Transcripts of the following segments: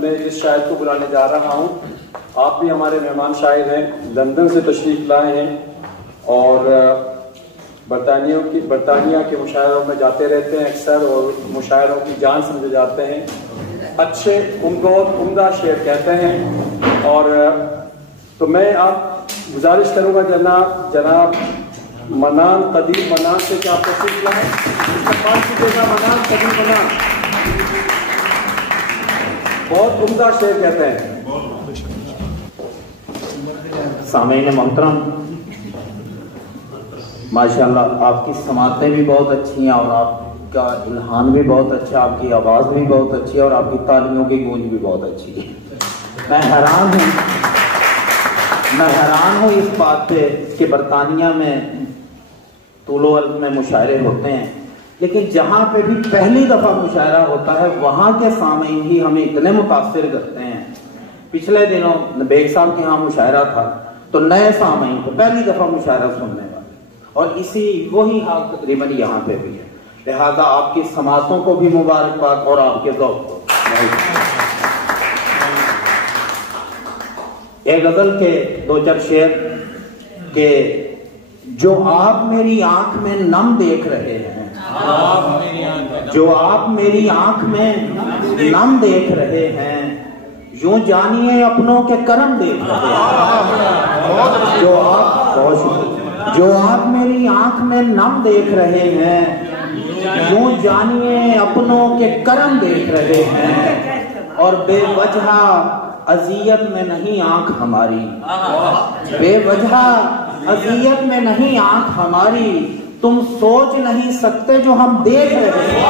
میں اس شاعر کو بلانے جا رہا ہوں. آپ بھی ہمارے مہمان شاعر ہیں, لندن سے تشریف لائے ہیں اور برطانیہ کے مشاعروں میں جاتے رہتے ہیں اکثر, اور مشاعروں کی جان سمجھے جاتے ہیں. اچھے عمدہ شعر کہتے ہیں. اور تو میں آپ گزارش کروں گا جناب منان قدیم منان سے کہ آپ تشریف لائیں. استقبال کیجیے گا منان قدیم منان. بہت عمدہ شعر کہتے ہیں. سامعین محترم, ماشاءاللہ آپ کی سماعتیں بھی بہت اچھی ہیں اور آپ کا الحان بھی بہت اچھا, آپ کی آواز بھی بہت اچھی ہے اور آپ کی تالیوں کی گونج بھی بہت اچھی ہے. میں حیران ہوں اس بات پہ کہ برطانیہ میں طول و عرض میں مشاعرے ہوتے ہیں, لیکن جہاں پہ بھی پہلی دفعہ مشاعرہ ہوتا ہے وہاں کے سامعین ہی ہمیں اتنے متاثر کرتے ہیں. پچھلے دنوں بیگ صاحب کے ہاں مشاعرہ تھا تو نئے سامعین کو پہلی دفعہ مشاعرہ سننے والے, اور وہی حال تقریباً یہاں پہ بھی ہے. لہذا آپ کی سماعتوں کو بھی مبارکباد اور آپ کے ذوق کو. ایک غزل کے دو چار شعر کہ جو آپ میری آنکھ میں نم دیکھ رہے ہیں, جو آپ میری آنکھ میں نم دیکھ رہے ہیں, یوں جانیے اپنوں کے کرم دیکھ رہے ہیں. جو آپ میری آنکھ میں نم دیکھ رہے ہیں, یوں جانیے اپنوں کے کرم دیکھ رہے ہیں. اور بے وجہ اذیت میں نہیں آنکھ ہماری, بے وجہ اذیت میں نہیں آنکھ ہماری, تم سوچ نہیں سکتے جو ہم دیکھ رہے ہیں.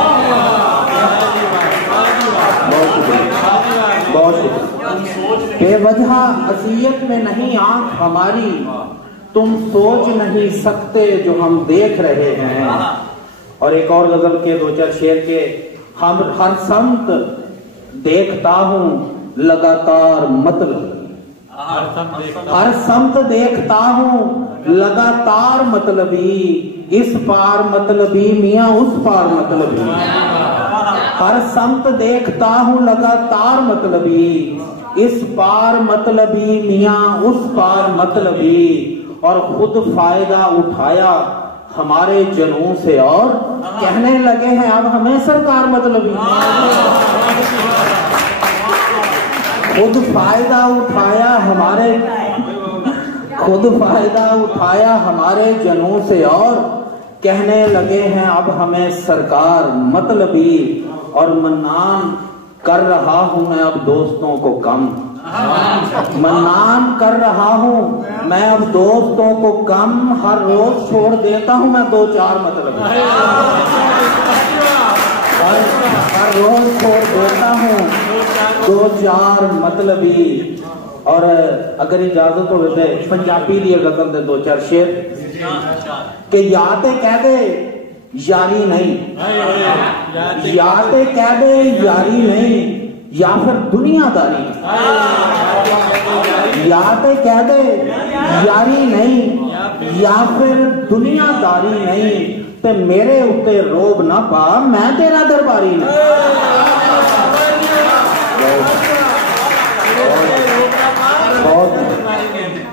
بہت شکریہ. بے وجہ اذیت میں نہیں آنکھ ہماری, تم سوچ نہیں سکتے جو ہم دیکھ رہے ہیں. اور ایک اور غزل کے دو چار شعر کے ہم ہر سمت دیکھتا ہوں لگاتار مطلب, ہر سمت دیکھتا ہوں لگاتار مطلبی, اس پار مطلبی میاں اس پار مطلبی. ہر سمت دیکھتا ہوں لگاتار مطلبی, اس پار مطلبی میاں اس پار مطلبی. اور خود فائدہ اٹھایا ہمارے جنوں سے اور کہنے لگے ہیں اب ہمیں سرکار مطلبی. خود فائدہ اٹھایا ہمارے جنوں سے اور کہنے لگے ہیں اب ہمیں سرکار مطلبی. اور منان کر رہا ہوں میں اب دوستوں کو کم, منان کر رہا ہوں میں اب دوستوں کو کم, ہر روز چھوڑ دیتا ہوں میں دو چار مطلبی. ہر روز چھوڑ دیتا ہوں دو چار مطلبی. اور اگر اجازت ہو تو پنجابی دی غزل دے دو چار شعر کہ یا تے کہہ دے یاری نہیں, یا تے کہہ دے یاری نہیں, یا پھر دنیا داری. یا تے کہہ دے یاری نہیں, یا پھر دنیا داری نہیں, تے میرے اتے روب نہ پا میں تیرا درباری نہیں.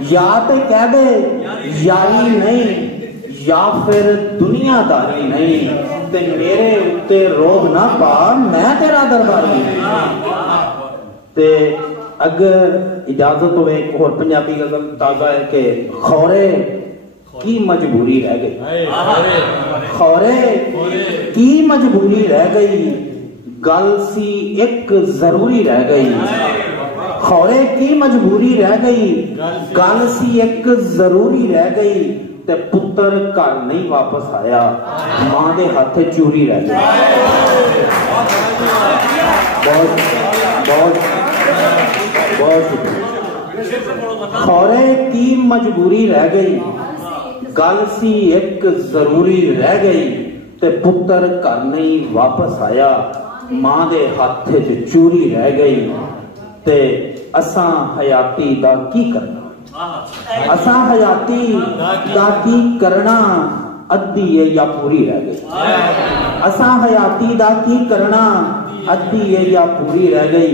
یا تے کہہ دے یاری نہیں, یا پھر دنیا داری نہیں, تے میرے اتے روب نہ پا میں تیرا درباری نہیں. تے اگر اجازت ہوئے ایک اور پنجابی غزل تازہ ہے کہ خورے کی مجبوری رہ گئی, خورے کی مجبوری رہ گئی, گل سی ایک ضروری رہ گئی. خورے کی مجبوری رہ گئی, گل سی ایک ضروری رہ گئی, تے پتر گھر نہیں واپس آیا, ماں دے ہاتھ چوری رہ گئی. خورے کی مجبوری رہ گئی, گل سی ایک ضروری رہ گئی, تے پتر گھر نہیں واپس آیا, ماں دے ہاتھ چوری رہ گئی. تے اساں حیاتی دا کی کرنا, اساں حیاتی دا کی کرنا, ادھی ہے یا پوری رہ گئی. اساں حیاتی دا کی کرنا, ادھی ہے یا پوری رہ گئی.